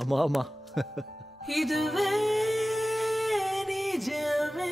ஆமா ஆமா. இதுவே நிஜமே.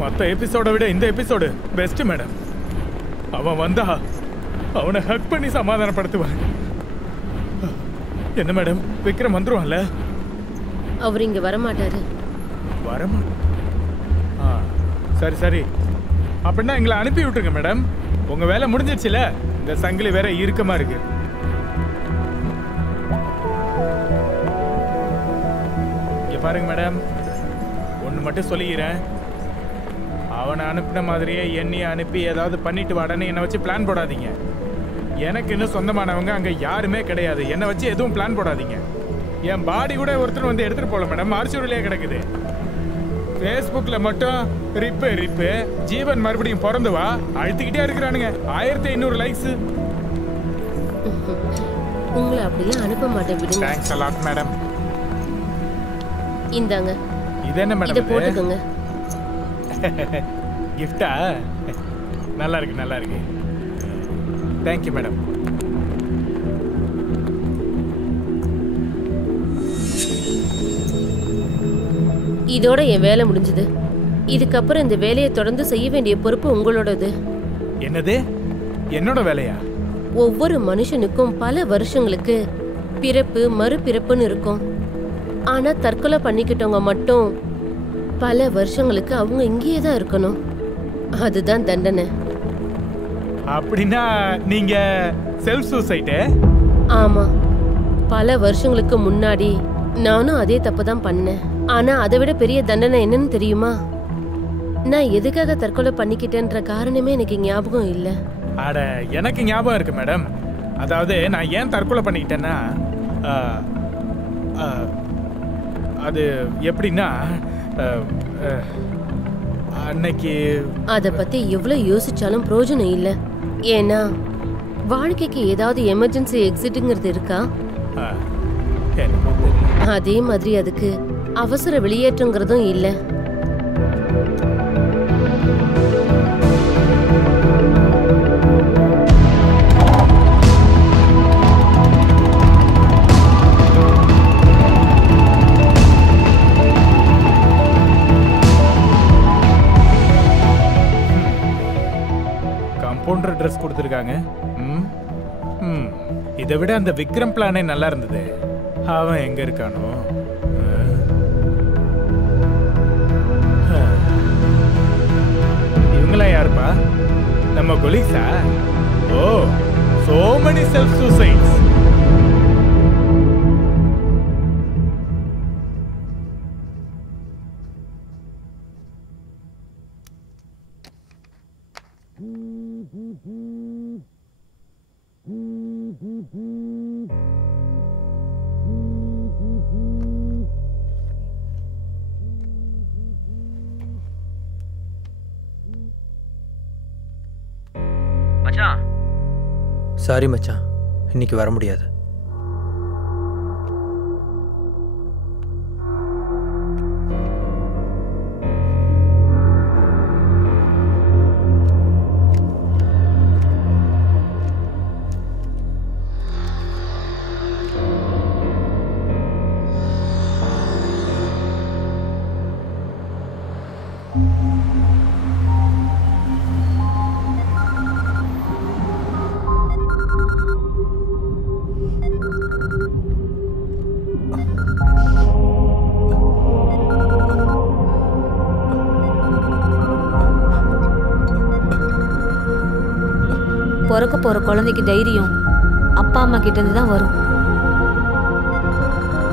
மற்ற எபிசோட விட இந்த எபிசோடு பெஸ்ட் மேடம். அவன் வந்தா அவனை ஹக் பண்ணி சமாதானப்படுத்துவான். என்ன மேடம், விக்ரம் வந்துருவான்ல? அவர் இங்க வரமாட்டாரு. சரி சரி, அப்படின்னா எங்களை அனுப்பி விட்டுருங்க மேடம். உங்க வேலை முடிஞ்சிருச்சுல. இந்த சங்கிலி வேற இறுக்கமா இருக்கு. இங்க பாருங்க மேடம், ஒன்று மட்டும் சொல்லிக்கிறேன். அவனை அனுப்பின மாதிரியே என்னையை அனுப்பி ஏதாவது பண்ணிட்டு வாடன்னு என்னை வச்சு பிளான் போடாதீங்க. எனக்கு இன்னும் சொந்தமானவங்க அங்கே யாருமே கிடையாது. என்னை வச்சு எதுவும் பிளான் போடாதீங்க. என் பாடி கூட ஒருத்தர் வந்து எடுத்துகிட்டு போகல மேடம், ஆர்ச்சூரிலேயே கிடக்குது. ஃபேஸ்புக்கில் மட்டும் ரிப்பு ஜீவன் மறுபடியும் பிறந்து வா அழுத்திக்கிட்டே இருக்கிறானுங்க. 1500 லைக்ஸு. உங்களை அப்படிலாம் அனுப்ப மாட்டேன், விடுங்க. Thanks a lot madam. இந்தாங்க, இது என்ன மேடம்? இதை போட்டுக்கோங்க. கிஃப்டா? நல்லா இருக்கு நல்லா இருக்கு. Thank you madam. இதோட என் வேலை முடிஞ்சது. இதுக்கப்புறம் இந்த வேலையை தொடர்ந்து செய்ய வேண்டிய பொறுப்பு உங்களோடது. என்னது? என்னோட வேலையா? ஒவ்வொரு மனுஷனுக்கும் பல வருஷங்களுக்கு பிறப்பு மறுபிறப்புன்னு இருக்கும். ஆனா தற்கொலை பண்ணிக்கிட்டவங்க மட்டும் பல வருஷங்களுக்கு அவங்க இங்கேயே தான் இருக்கணும். அதுதான் தண்டனை. அப்படின்னா நீங்க செல்ஃப் சூசைட்? ஆமா, பல வருஷங்களுக்கு முன்னாடி நானும் அதே தப்பு தான் பண்ணேன். ஆனா அதை விட பெரிய தண்டனை என்னன்னு தெரியுமா? நான் எதுக்காக தற்கொலை பண்ணிக்கிட்டேன்ற காரணமே எனக்கு ஞாபகம் இல்லை. அட, எனக்கு ஞாபகம் இருக்கு மேடம். அதாவது நான் ஏன் தற்கொலை பண்ணிக்கிட்டேன்னா, அது எப்படின்னா, அன்னைக்கு அதை பத்தி எவ்வளவு யோசிச்சாலும் பிரயோஜனம் இல்லை. ஏன்னா வாழ்க்கைக்கு ஏதாவது எமர்ஜென்சி எக்ஸிட்டுங்கிறது இருக்கா? அதே மாதிரி அதுக்கு அவசர வெளியேற்றங்கிறதும் இல்லை. காம்பவுண்டர் ட்ரெஸ் கொடுத்துருக்காங்க. இதை விட அந்த விக்ரம் பிளானே நல்லா இருந்தது. அவன் எங்க இருக்கானோ? இவங்களாம் யாருப்பா? நம்ம கொலீக்ஸா? ஓ, so many self suicides. மச்சான், சாரி மச்சான், இன்னைக்கு வர முடியாது. பிறக்க போற குழந்தைக்கு தைரியம் அப்பா அம்மா கிட்ட இருந்து தான் வரும்.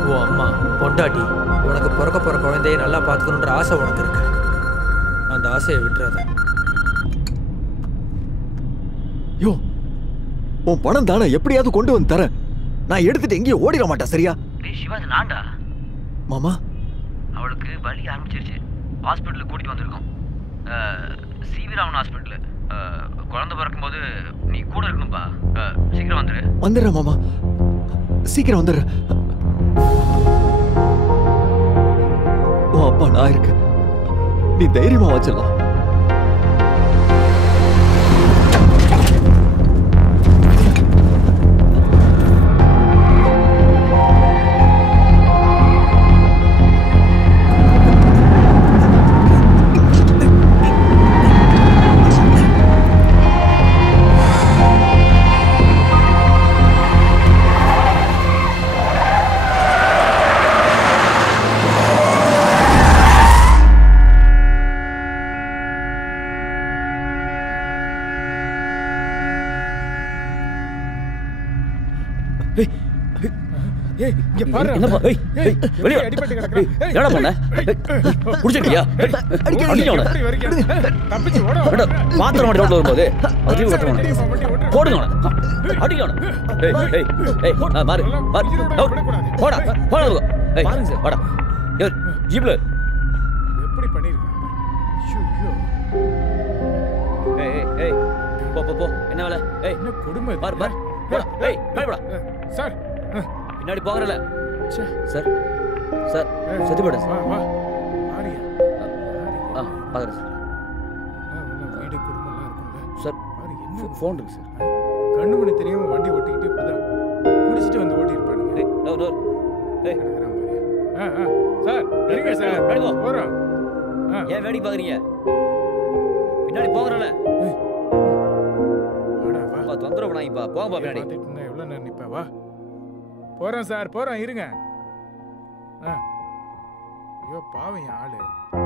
ஓ அம்மா பொண்டாட்டி உனக்கு பிறக்க போற குழந்தையை நல்லா பார்த்துக்கணுன்ற ஆசை உனக்கு இருக்கு. அந்த ஆசையை விட்டுறாத. யோ, உன் பணம் தானே எப்படியாவது கொண்டு வந்து தரேன். நான் எடுத்துட்டு எங்கேயும் ஓடிட மாட்டேன், சரியா? சிவா, அது நான்டா. மாமா, அவளுக்கு வலி ஆரம்பிச்சிருச்சு. ஹாஸ்பிட்டலுக்கு கூட்டிட்டு வந்திருக்கோம். C V Raman hospital. குழந்தை பிறக்கும்போது நீ கூட இருக்கணும்பா. சீக்கிரம் வந்துடு. வந்துடுறேன் மாமா, சீக்கிரம் வந்துடுறேன். உன் அப்பா நான் இருக்கு, நீ தைரியமா வச்சிடலாம். என்னப்பா? வெளியே அடிபட்டு கிடக்குறான். என்னடா பண்ண? குடிச்சிட்டியா? பாத்திரம் ரோட்ல வரும்போது அதிகம் கட்டணும். போடுங்க அடிக்கணும். மாறு போடா போடா. வாடா ஜீப்ல எப்படி பண்ணிருக்காங்க? போ. என்ன வேலை? என்ன கொடுமை இது? பாரு போடா. சார் பின்னாடி போகிறல சார். சார் செத்து போட சார். வா ஆரியா. பார்க்குறேன் சார். வீடு குடும்பம்லாம் இருக்கும்ல சார். பாரு என்ன ஃபோன் இருக்கு சார். கண்ணு மணி தெரியாம வண்டி ஓட்டிக்கிட்டு இப்படிதான் குடிச்சிட்டு வந்து ஓட்டி இருப்பானுங்க. சார் இருங்க சார், போறோம். ஏன் வேடி பாக்குறீங்க? பின்னாடி போகிறல தொந்தரவு பண்ணாங்கப்பா. போங்கப்பா பின்னாடி. எவ்வளவு நேரம் நிப்பா? வா போறோம் சார், போறோம், இருங்க. ஐயோ பாவம் என் ஆளு,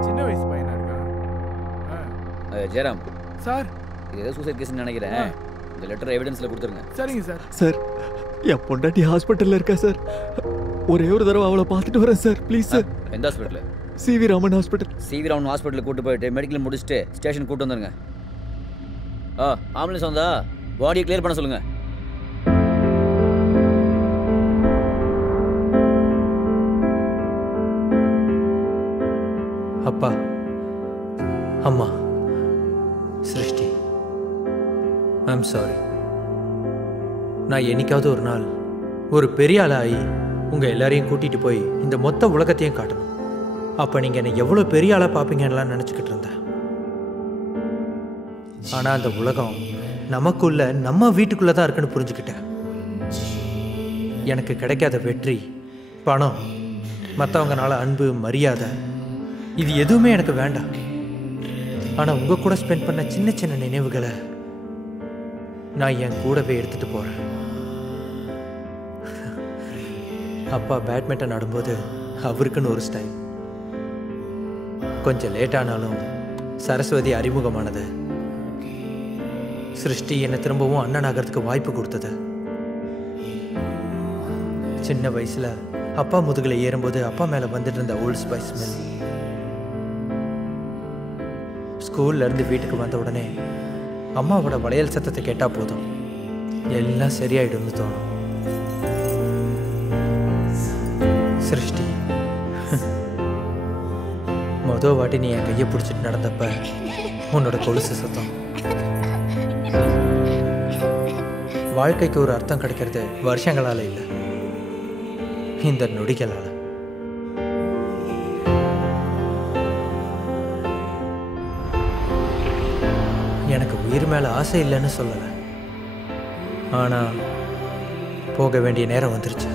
சின்ன வயசு பையனா இருக்கான். ஜெயராம் சார், இது ஏதோ சூசைட் கேஸ்னு நினைக்கிறேன். இந்த லெட்டர் எவிடன்ஸ்ல கொடுத்துருங்க. சரிங்க சார். சார், என் பொண்டாட்டி ஹாஸ்பிட்டல்ல இருக்கா சார். ஒரே ஒரு தடவை அவளை பார்த்துட்டு வரேன் சார், ப்ளீஸ் சார். எந்த hospital? C V Raman hospital. C V Raman ஹாஸ்பிட்டலுக்கு கூட்டு போயிட்டு மெடிக்கல் முடிச்சுட்டு ஸ்டேஷன் கூட்டு வந்துருங்க. ஆம்புலன்ஸ் வந்தா பாடியை கிளியர் பண்ண சொல்லுங்க. அப்பா, அம்மா, சிருஷ்டி, ஐம் சாரி. நான் என்னைக்காவது ஒரு நாள் ஒரு பெரிய ஆளாகி உங்கள் எல்லாரையும் கூட்டிகிட்டு போய் இந்த மொத்த உலகத்தையும் காட்டணும். அப்போ நீங்கள் என்னை எவ்வளோ பெரிய ஆளாக பார்ப்பீங்கன்னெலாம் நினச்சிக்கிட்டு இருந்தேன். ஆனால் அந்த உலகம் நமக்குள்ள, நம்ம வீட்டுக்குள்ளே தான் இருக்குன்னு புரிஞ்சுக்கிட்டேன். எனக்கு கிடைக்காத வெற்றி, பணம், மற்றவங்கனால அன்பு, மரியாதை, இது எதுவுமே எனக்கு வேண்டாம். ஆனால் உங்கள் கூட ஸ்பெண்ட் பண்ண சின்ன சின்ன நினைவுகளை நான் என் கூடவே எடுத்துட்டு போறேன். அப்பா பேட்மிண்டன் ஆடும்போது அவருக்குன்னு ஒரு ஸ்டைல். கொஞ்சம் லேட்டானாலும் சரஸ்வதி அறிமுகமானது. சிருஷ்டி என்னை திரும்பவும் அண்ணன் ஆகிறதுக்கு வாய்ப்பு கொடுத்தது. சின்ன வயசுல அப்பா முதுகுல ஏறும்போது அப்பா மேல வந்துட்டு இருந்த ஓல்ட் ஸ்பைஸ் ஸ்மெல். ஸ்கூல்ல இருந்து வீட்டுக்கு வந்த உடனே அம்மாவோட வளையல் சத்தத்தை கேட்டா போதும் எல்லாம் சரியாயிடும்னு தோணும். சிருஷ்டி, மொதல் வாட்டி நீ என் கையை பிடிச்சிட்டு நடந்தப்ப உன்னோட கொலுசு சத்தம். வாழ்க்கைக்கு ஒரு அர்த்தம் கிடைக்கிறது வருஷங்களால இல்லை, இந்த நொடிகளால. எனக்கு உயிர் மேல ஆசை இல்லைன்னு சொல்லலை, ஆனா போக வேண்டிய நேரம் வந்துருச்சு.